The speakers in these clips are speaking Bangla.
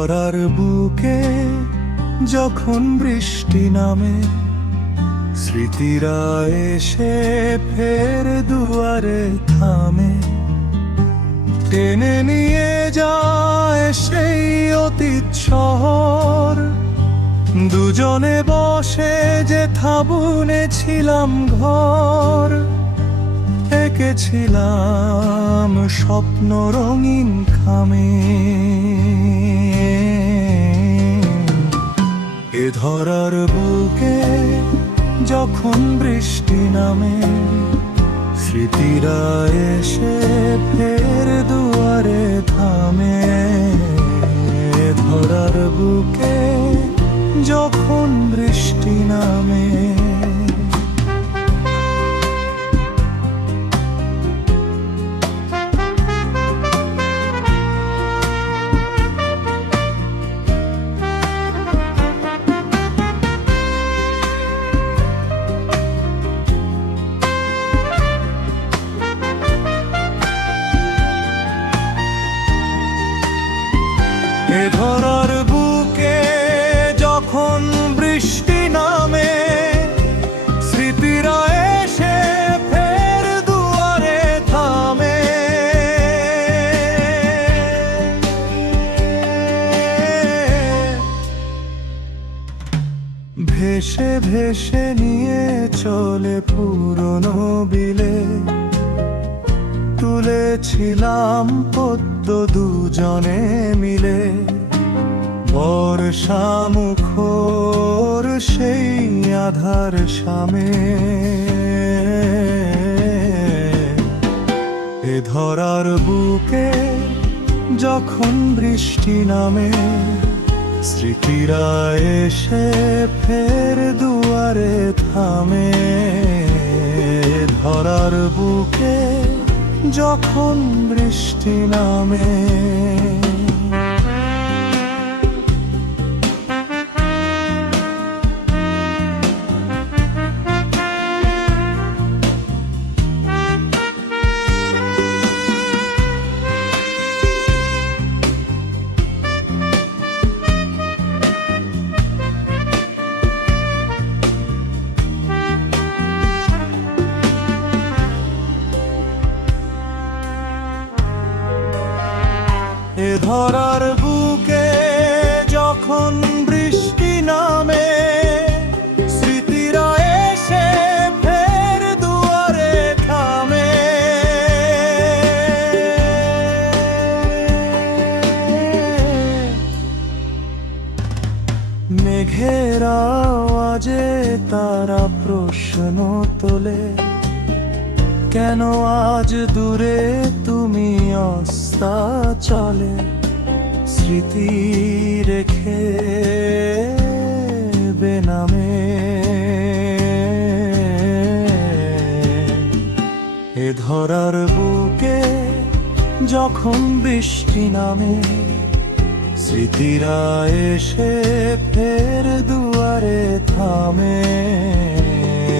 ধরার বুকে যখন বৃষ্টি নামে, স্মৃতিরা এসে ফের দুয়ারে থামে, টেনে নিয়ে যায় সেই অতীত শহর। দুজনে বসে যে বুনে ছিলাম ঘর, এঁকেছিলাম স্বপ্ন রঙিন খামে। এ ধরার বুকে যখন বৃষ্টি নামে, স্মৃতিরা এসে ফের দুয়ারে থামে। এ ধরার বুকে যখন বৃষ্টি নামে। এ ধরার বুকে যখন বৃষ্টি নামে, স্মৃতিরা এসে ফের দুয়ারে থামে। ভেসে ভেসে নিয়ে চলে পুরনো বিলে, তুলেছিলাম পদ্ম দুজনে মিলে। বর্ষা মুখর সেই আধার শামে, এ ধরার বুকে যখন বৃষ্টি নামে, স্মৃতিরা এসে ফের দুয়ারে থামে। এ ধরার বুকে যখন বৃষ্টি নামে। এ ধরার বুকে যখন বৃষ্টি নামে, স্মৃতিরা এসে ফের দুয়ারে থামে। মেঘের আওয়াজে তারা প্রশ্ন তোলে, কেন আজ দূরে তুমি অস্তাচলে? স্মৃতি রেখে বেনামে। এ ধরার বুকে যখন বৃষ্টি নামে, স্মৃতিরা এসে ফের দুয়ারে থামে।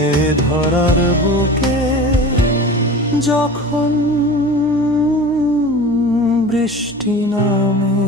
এ ধরার বুকে যখন বৃষ্টি নামে।